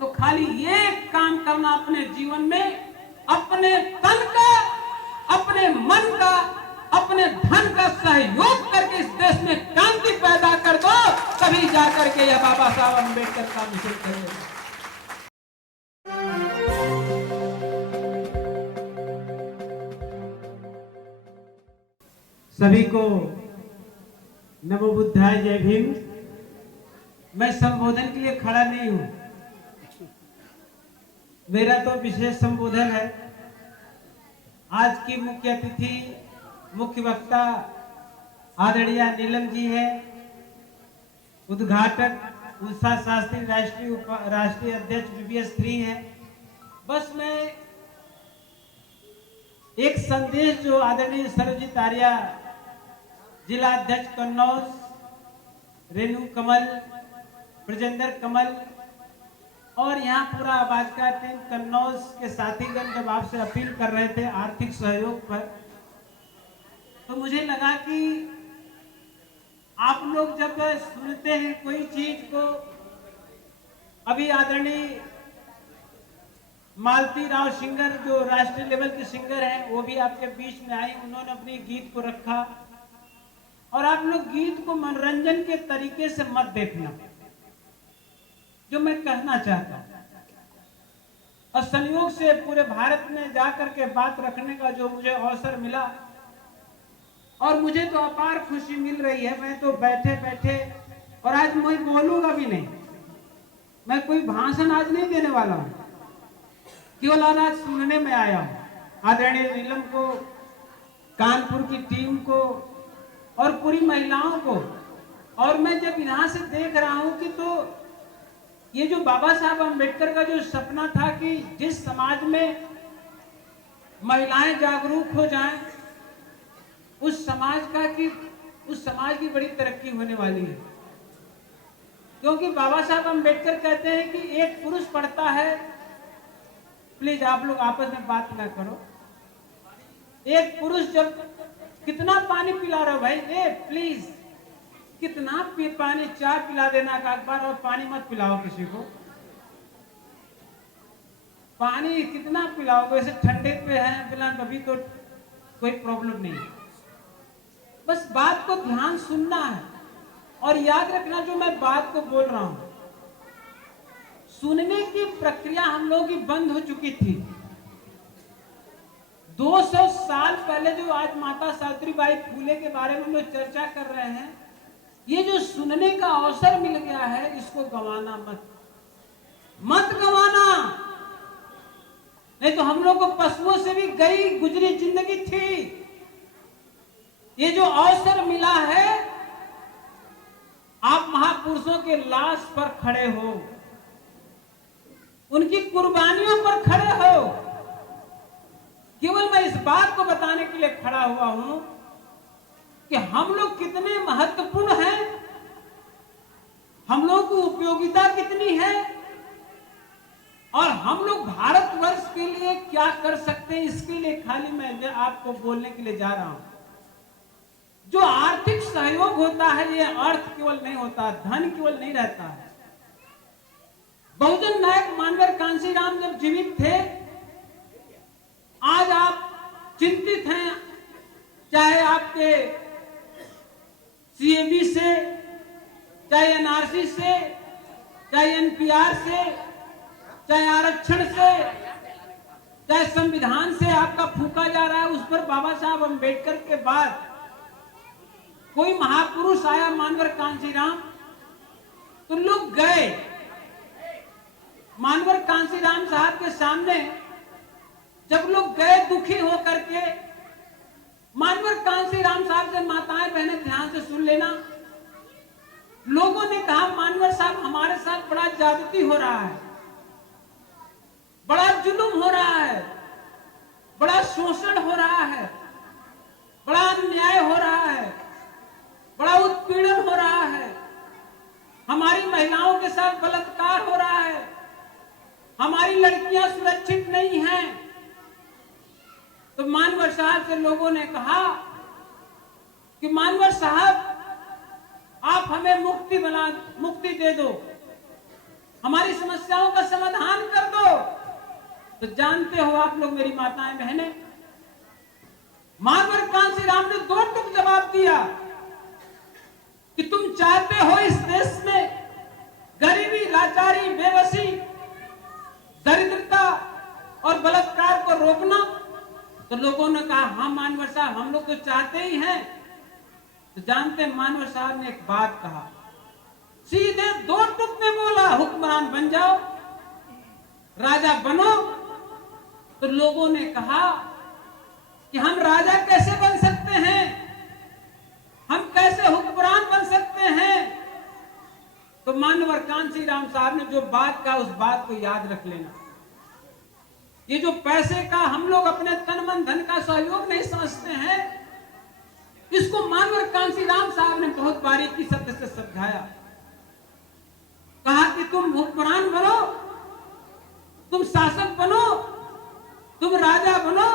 तो खाली ये काम करना अपने जीवन में, अपने तन का, अपने मन का, अपने धन का सहयोग करके इस देश में क्रांति पैदा कर दो, तभी जाकर के यह बाबा साहब अम्बेडकर का मिशन करेगा। सभी को नमो बुद्धाय, जय भीम। मैं संबोधन के लिए खड़ा नहीं हूं, मेरा तो विशेष संबोधन है। आज की मुख्य अतिथि, मुख्य वक्ता आदरणीय नीलम जी है, उद्घाटक उषा शास्त्री राष्ट्रीय अध्यक्ष BBS 3 है। बस मैं एक संदेश जो आदरणीय सर्वजीत आर्या, जिला अध्यक्ष कन्नौज, रेणु कमल, ब्रजेंद्र कमल और यहाँ पूरा आवाज का टीम कन्नौज के साथीगण जब आपसे अपील कर रहे थे आर्थिक सहयोग पर, तो मुझे लगा कि आप लोग जब सुनते हैं कोई चीज को, अभी आदरणीय मालती राव सिंगर जो राष्ट्रीय लेवल के सिंगर हैं, वो भी आपके बीच में आई, उन्होंने अपने गीत को रखा। और आप लोग गीत को मनोरंजन के तरीके से मत देखना, जो मैं कहना चाहता हूं। और संयोग से पूरे भारत में जाकर के बात रखने का जो मुझे अवसर मिला, और मुझे तो अपार खुशी मिल रही है। मैं तो बैठे बैठे, और आज मैं बोलूंगा भी नहीं, मैं कोई भाषण आज नहीं देने वाला हूं, केवल आज सुनने में आया हूं। आदरणीय नीलम को, कानपुर की टीम को और पूरी महिलाओं को। और मैं जब यहां से देख रहा हूं कि तो ये जो बाबा साहब अम्बेडकर का जो सपना था कि जिस समाज में महिलाएं जागरूक हो जाएं, उस समाज की बड़ी तरक्की होने वाली है। क्योंकि बाबा साहब अम्बेडकर कहते हैं कि एक पुरुष पढ़ता है, प्लीज आप लोग आपस में बात ना करो, एक पुरुष जब कितना पानी पिला रहे हो भाई, प्लीज कितना पानी, चाय पिला देना का अखबार, और पानी मत पिलाओ किसी को, पानी कितना पिलाओ, वैसे ठंडे पे है पिला, कभी तो कोई प्रॉब्लम नहीं। बस बात को ध्यान सुनना है और याद रखना जो मैं बात को बोल रहा हूं, सुनने की प्रक्रिया हम लोगों की बंद हो चुकी थी। 200 साल पहले जो आज माता सावित्रीबाई फूले के बारे में हम लोग चर्चा कर रहे हैं, ये जो सुनने का अवसर मिल गया है, इसको गंवाना मत गंवाना। नहीं तो हम लोग को पशुओं से भी गई गुजरी जिंदगी थी। ये जो अवसर मिला है, आप महापुरुषों के लाश पर खड़े हो, उनकी कुर्बानियों पर खड़े हो। केवल मैं इस बात को बताने के लिए खड़ा हुआ हूं कि हम लोग कितने महत्वपूर्ण हैं, हम लोग की उपयोगिता कितनी है, और हम लोग भारतवर्ष के लिए क्या कर सकते हैं, इसके लिए खाली मैं आपको बोलने के लिए जा रहा हूं। जो आर्थिक सहयोग होता है, ये अर्थ केवल नहीं होता, धन केवल नहीं रहता है। बहुजन नायक मानवर कांशीराम जब जीवित थे, आज आप चिंतित हैं, चाहे आपके CAB से, चाहे NRC से, चाहे NPR से, चाहे आरक्षण से, चाहे संविधान से आपका फूका जा रहा है, उस पर बाबा साहब अम्बेडकर के बाद कोई महापुरुष आया, मानवर कांशीराम, तो लोग गए मानवर कांशीराम साहब के सामने। जब लोग गए दुखी होकर के, मानवर कांशीराम साहब से, माताएं बहनें ध्यान से सुन लेना, लोगों ने कहा मानवर साहब हमारे साथ बड़ा ज्यादती हो रहा है, बड़ा जुल्म हो रहा है, बड़ा शोषण हो रहा है, बड़ा अन्याय हो रहा है, बड़ा उत्पीड़न हो रहा है, हमारी महिलाओं के साथ बलात्कार हो रहा है, हमारी लड़कियां सुरक्षित नहीं हैं। तो मानवर साहब से लोगों ने कहा कि मानवर साहब आप हमें मुक्ति दे दो, हमारी समस्याओं का समाधान तो जानते हो आप लोग मेरी माताएं बहनें, मानवर कांसीराम ने दो टुक जवाब दिया कि तुम चाहते हो इस देश में गरीबी, लाचारी, बेबसी, दरिद्रता और बलात्कार को रोकना। तो लोगों ने कहा हाँ मानवर साहब, हम लोग तो चाहते ही हैं। तो जानते हैं मानवर साहब ने एक बात कहा, सीधे दो टुक में बोला, हुक्मरान बन जाओ, राजा बनो। तो लोगों ने कहा कि हम राजा कैसे बन सकते हैं, हम कैसे हुक्मरान बन सकते हैं। तो मानवर कांसीराम साहब ने जो बात कहा उस बात को याद रख लेना। ये जो पैसे का हम लोग अपने तन मन धन का सहयोग नहीं समझते हैं, इसको मानवर कांसीराम साहब ने बहुत बारीकी शब्द से समझाया। कहा कि तुम हुक्मरान बनो, तुम शासक बनो, तुम राजा बनो।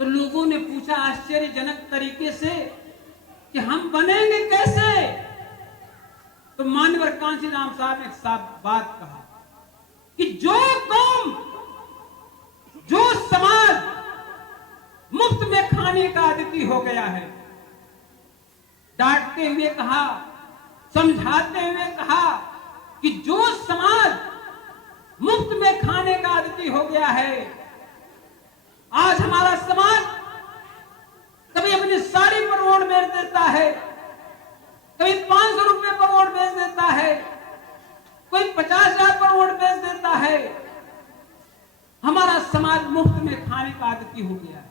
तो लोगों ने पूछा आश्चर्यजनक तरीके से कि हम बनेंगे कैसे। तो मानवर कांसीराम साहब ने एक साफ बात कहा कि जो कौम, जो समाज मुफ्त में खाने का आदि हो गया है, डांटते हुए कहा, समझाते हुए कहा कि जो समाज मुफ्त में खाने का आदि हो गया है, आज हमारा समाज कभी अपनी साड़ी पर वोट बेच देता है, कभी 500 रुपए पर वोट बेच देता है, कोई 50,000 पर वोट बेच देता है। हमारा समाज मुफ्त में खाने का आदि हो गया है,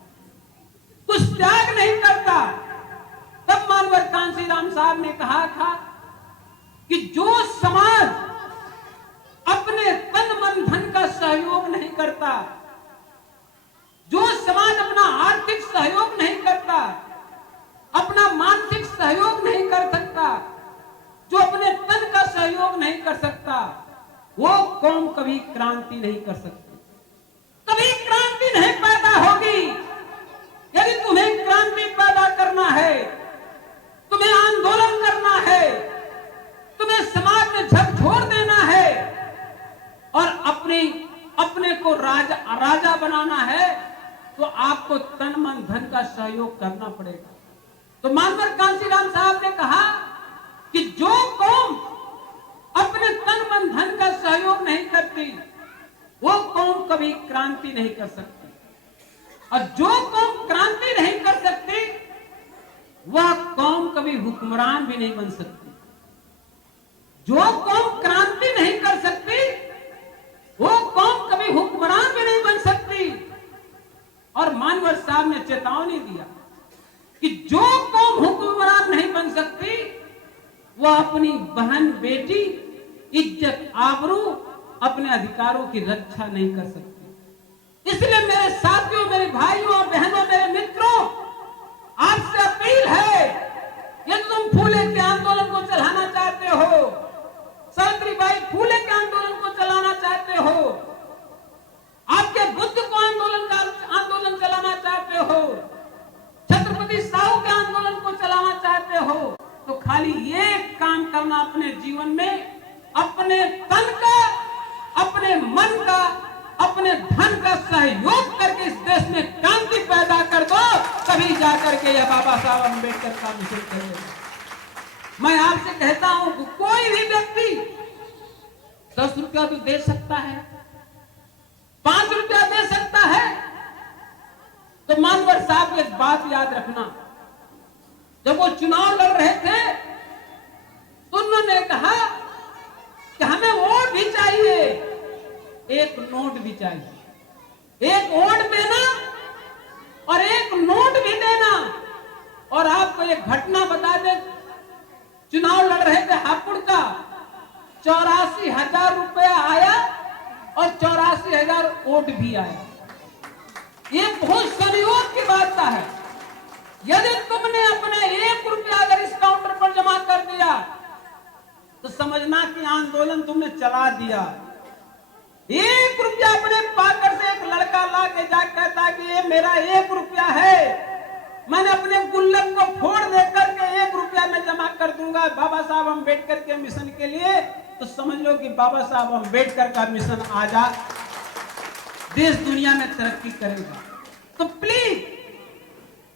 कुछ त्याग नहीं करता। तब मानवर कांसीराम साहब ने कहा था कि जो समाज अपने तन मन धन का सहयोग नहीं करता, जो समाज अपना आर्थिक सहयोग नहीं करता, अपना मानसिक सहयोग नहीं कर सकता, जो अपने तन का सहयोग नहीं कर सकता, वो कौम कभी क्रांति नहीं कर सकती, कभी क्रांति नहीं पैदा होगी। यदि तुम्हें क्रांति पैदा करना है, तुम्हें आंदोलन करना है, तुम्हें समाज में झकझोर देना है और अपने को राजा बनाना है, तो आपको तन मन धन का सहयोग करना पड़ेगा। तो मानवर कांसीराम साहब ने कहा कि जो कौम अपने तन मन धन का सहयोग नहीं करती, वो कौम कभी क्रांति नहीं कर सकती, और जो कौम क्रांति नहीं कर सकती, वह कौम कभी हुक्मरान भी नहीं बन सकती। जो कौम क्रांति नहीं कर सकती, वो कौम कभी हुक्मरान भी नहीं बन सकती। और मानवर साहब ने चेतावनी दिया कि जो कौम हुक्मरान नहीं बन सकती, वह अपनी बहन बेटी, इज्जत आबरू, अपने अधिकारों की रक्षा नहीं कर सकती। इसलिए मेरे साथियों, मेरे भाइयों और बहनों, मेरे मित्रों, आपसे अपील है, यदि तुम फूले के आंदोलन को चलाना चाहते हो, सावित्रीबाई फूले के आंदोलन को चलाना चाहते हो, आपके बुद्ध को आंदोलन चलाना चाहते हो, छत्रपति साहू के आंदोलन को चलाना चाहते हो, तो खाली ये काम करना अपने जीवन में, अपने तन का, अपने मन का, अपने धन का सहयोग करके इस देश में क्रांति पैदा कर दो, तभी जाकर के यह बाबा साहब अम्बेडकर का मिशन करेगा। मैं आपसे कहता हूं कि कोई भी व्यक्ति 10 रुपया तो दे सकता है, 5 रुपया दे सकता है। तो मानवर साहब एक बात याद रखना, जब वो चुनाव लड़ रहे थे तो उन्होंने कहा कि हमें वोट भी चाहिए, एक नोट भी चाहिए, एक वोट देना और एक नोट भी देना। और आपको एक घटना बता दे, चुनाव लड़ रहे थे हापुड़ का, 84,000 रुपया आया और 84,000 वोट भी आया। ये बहुत संयोग की बात है। यदि तुमने अपने 1 रुपया अगर इस काउंटर पर जमा कर दिया, तो समझना कि आंदोलन तुमने चला दिया। 1 रुपया अपने पॉकेट से एक लड़का ला के जा कहता कि ये मेरा 1 रुपया है, मैंने अपने गुल्लक को फोड़ दे करके 1 रुपया मैं जमा कर दूंगा बाबा साहब अम्बेडकर के मिशन के लिए, तो समझ लो कि बाबा साहब अम्बेडकर का मिशन देश दुनिया में तरक्की करेगा। तो प्लीज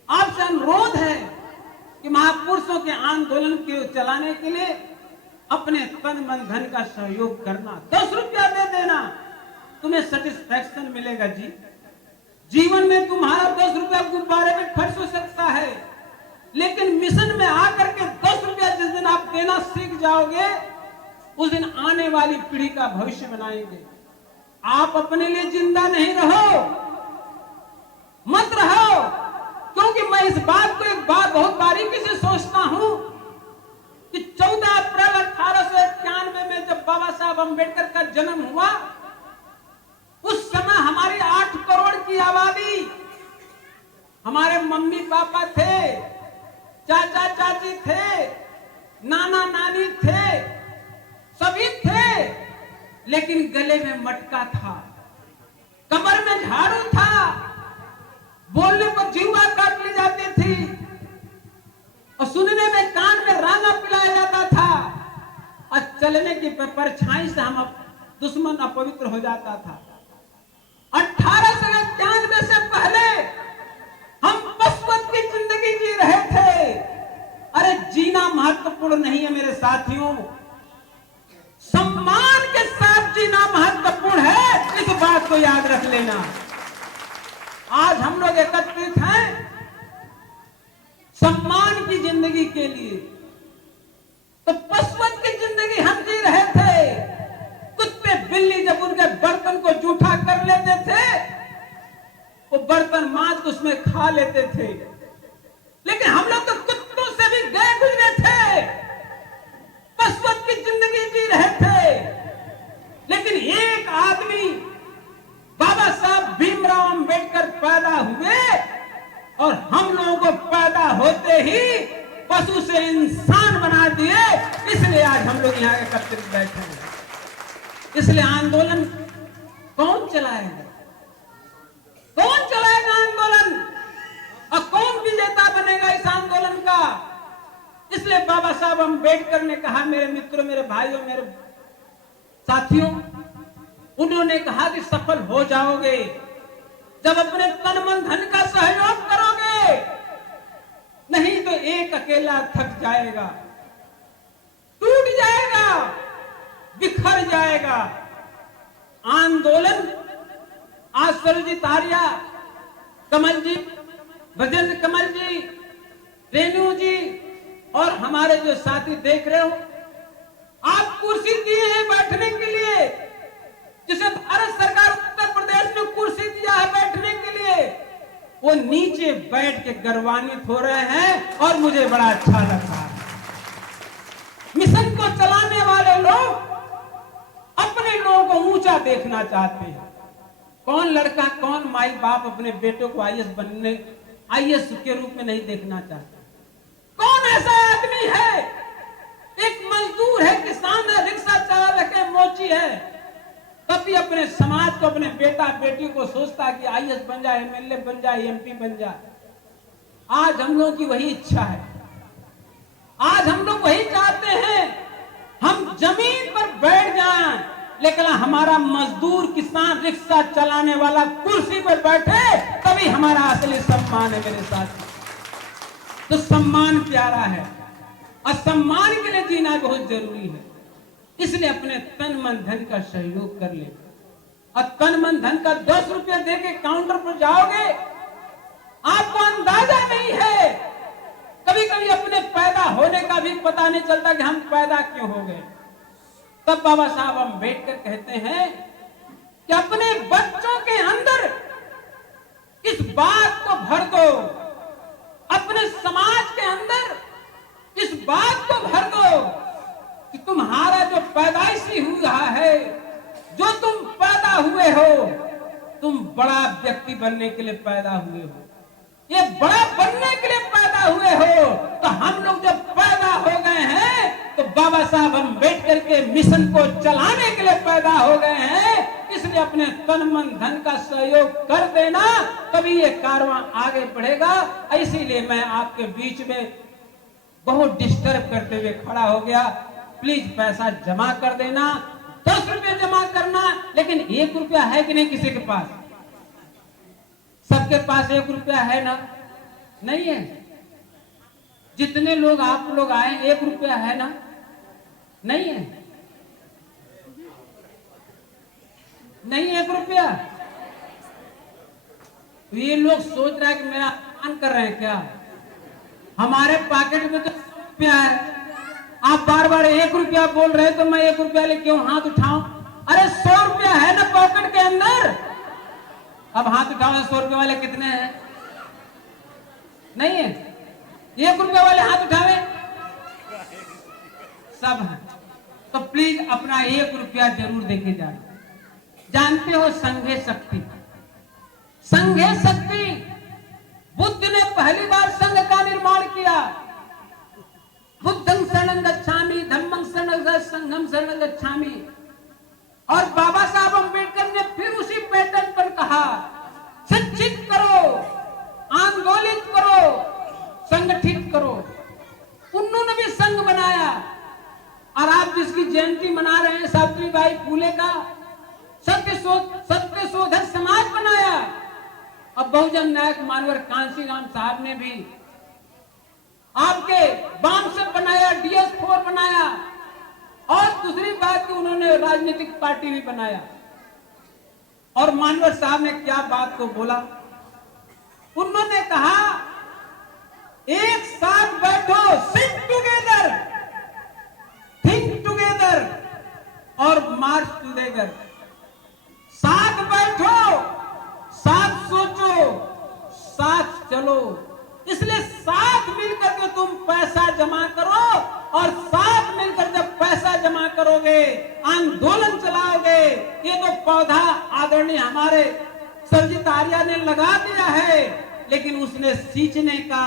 आपसे अनुरोध है कि महापुरुषों के आंदोलन को चलाने के लिए अपने तन मन धन का सहयोग करना। 10 रुपया दे देना, तुम्हें सेटिस्फैक्शन मिलेगा जी। जीवन में तुम्हारा 10 रुपया गुब्बारे में खर्च हो सकता है, लेकिन मिशन में आकर के 10 रुपया जिस दिन आप देना सीख जाओगे, उस दिन आने वाली पीढ़ी का भविष्य बनाएंगे। आप अपने लिए जिंदा नहीं रहो, मत रहो, क्योंकि मैं इस बात को एक बार बहुत बारीकी से सोचता हूं कि 14 अप्रैल 1891 में जब बाबा साहब अंबेडकर का जन्म हुआ, उस समय हमारी 8 करोड़ की आबादी, हमारे मम्मी पापा थे, चाचा चाची थे, नाना नानी थे, सभी थे, लेकिन गले में मटका था, कमर में झाड़ू था, बोलने पर जीवा काट ली जाती थी और सुनने में कान में रांगा पिलाया जाता था और चलने की परछाई से हम दुश्मन अपवित्र हो जाता था। 1891 से पहले हम पशुवत की जिंदगी जी रहे थे। अरे जीना महत्वपूर्ण नहीं है मेरे साथियों, सम्मान के साथ जीना महत्वपूर्ण है, इस बात को याद रख लेना। आज हम लोग एकत्रित हैं सम्मान की जिंदगी के लिए, तो पशुवत की जिंदगी हम जी रहे थे। कुत्ते बिल्ली जब उनके बर्तन को जूठा कर लेते थे, वो बर्तन मांज को उसमें खा लेते थे, लेकिन हम लोग तो कुत्तों से भी गए गुजरे थे, पशुवत की जिंदगी जी रहे थे। लेकिन एक आदमी बाबा साहब भीमराव अंबेडकर पैदा हुए और हम लोगों को पैदा होते ही पशु से इंसान बना दिए, इसलिए आज हम लोग यहाँ एकत्रित बैठे हैं। इसलिए आंदोलन कौन चलाएगा, कौन चलाएगा आंदोलन और कौन विजेता बनेगा इस आंदोलन का? इसलिए बाबा साहब अंबेडकर ने कहा, मेरे मित्रों, मेरे भाइयों, मेरे साथियों, उन्होंने कहा कि सफल हो जाओगे जब अपने तन मन धन का सहयोग करोगे, नहीं तो एक अकेला थक जाएगा, टूट जाएगा, बिखर जाएगा। आंदोलन आज सरजीत आर्या, कमल जी, ब्रजेंद्र कमल जी, रेणु जी और हमारे जो साथी देख रहे हो, आप कुर्सी दिए हैं बैठने के लिए, जिसे भारत सरकार उत्तर प्रदेश में कुर्सी दिया है बैठने के लिए, वो नीचे बैठ के गर्वान्वित हो रहे हैं और मुझे बड़ा अच्छा लग रहा है। मिशन को चलाने वाले लोग अपने लोगों को ऊंचा देखना चाहते हैं। कौन लड़का, कौन माई बाप अपने बेटों को आईएएस के रूप में नहीं देखना चाहता? कौन ऐसा आदमी है? एक मजदूर है, किसान है, रिक्शा चालक है, मोची है, तभी अपने समाज को, अपने बेटा बेटी को सोचता कि आईएएस बन जाए, एमएलए बन जाए, एमपी बन जाए। आज हम लोगों की वही इच्छा है, आज हम लोग वही चाहते हैं, हम जमीन पर बैठ जाएं, लेकिन हमारा मजदूर, किसान, रिक्शा चलाने वाला कुर्सी पर बैठे, तभी हमारा असली सम्मान है मेरे साथ। तो सम्मान प्यारा है और सम्मान के लिए जीना बहुत जरूरी है। इसलिए अपने तन मन धन का सहयोग कर ले, और तन मन धन का 10 रुपया दे के काउंटर पर जाओगे, आपको अंदाजा नहीं है, कभी कभी अपने पैदा होने का भी पता नहीं चलता कि हम पैदा क्यों हो गए। तब बाबा साहब अंबेडकर कहते हैं कि अपने बच्चों के अंदर इस बात को भर दो, अपने समाज के अंदर इस बात को भर दो कि तुम्हारा जो पैदाइशी हुआ है, जो तुम पैदा हुए हो, तुम बड़ा व्यक्ति बनने के लिए पैदा हुए हो, ये बड़ा बनने के लिए पैदा हुए हो। तो हम लोग जब पैदा हो गए हैं तो बाबा साहब अंबेडकर के मिशन को चलाने के लिए पैदा हो गए हैं। इसलिए अपने तन मन धन का सहयोग कर देना, तभी ये कारवां आगे बढ़ेगा। इसीलिए मैं आपके बीच में बहुत डिस्टर्ब करते हुए खड़ा हो गया। प्लीज पैसा जमा कर देना, 10 रुपये जमा करना, लेकिन 1 रुपया है कि नहीं किसी के पास? सबके पास 1 रुपया है ना? नहीं है। जितने लोग आप लोग आए 1 रुपया है ना? नहीं है। नहीं 1 रुपया। तो ये लोग सोच रहा है कि मेरा अपमान कर रहे हैं क्या? हमारे पॉकेट में तो 100 रुपया है। आप बार बार 1 रुपया बोल रहे हैं तो मैं 1 रुपया ले क्यों हाथ उठाऊं? अरे 100 रुपया है ना पॉकेट के अंदर। अब हाथ उठाओ, 100 रुपये वाले कितने हैं? नहीं है। 1 रुपया वाले हाथ उठावे, सब है। तो प्लीज अपना 1 रुपया जरूर देके जाना। जानते हो संघे शक्ति, संघे शक्ति, बुद्ध ने पहली बार संघ का निर्माण किया। बुद्धं शरणं गच्छामि, धम्मं शरणं गच्छामि, संघं शरणं गच्छामि। और बाबा साहब अम्बेडकर ने फिर उसी पैटर्न पर कहा, शिक्षित करो, आंदोलित करो, संगठित करो। उन्होंने भी संघ बनाया। और आप जिसकी जयंती मना रहे हैं सावित्रीबाई फूले का, सत्य शोधक समाज बनाया। अब बहुजन नायक मानवर कांशीराम साहब ने भी आपके बामसेट बनाया, DS4 बनाया। और दूसरी बात कि उन्होंने राजनीतिक पार्टी भी बनाया। और मानवर साहब ने क्या बात को बोला? उन्होंने कहा, एक साथ बैठो, सिट टुगेदर, थिंक टुगेदर और मार्च टुगेदर। साथ बैठो, साथ सोचो, साथ चलो। इसलिए साथ मिलकर के तुम पैसा जमा करो, और साथ मिलकर जब पैसा जमा करोगे, आंदोलन चलाओगे। ये तो पौधा आदरणीय हमारे सरजीत आर्या ने लगा दिया है, लेकिन उसने सींचने का,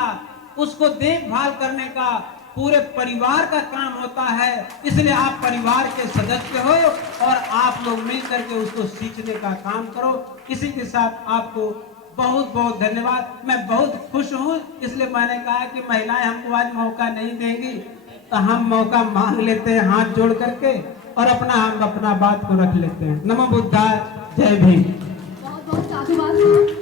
उसको देखभाल करने का पूरे परिवार का काम होता है। इसलिए आप परिवार के सदस्य हो और आप लोग मिलकर के उसको सींचने का काम करो। इसी के साथ आपको बहुत बहुत धन्यवाद। मैं बहुत खुश हूँ, इसलिए मैंने कहा कि महिलाएं हमको आज मौका नहीं देंगी, तो हम मौका मांग लेते हैं हाथ जोड़ करके, और हम अपना बात को रख लेते हैं। नमो बुद्धाय, जय भीम। बहुत बहुत साधुवाद।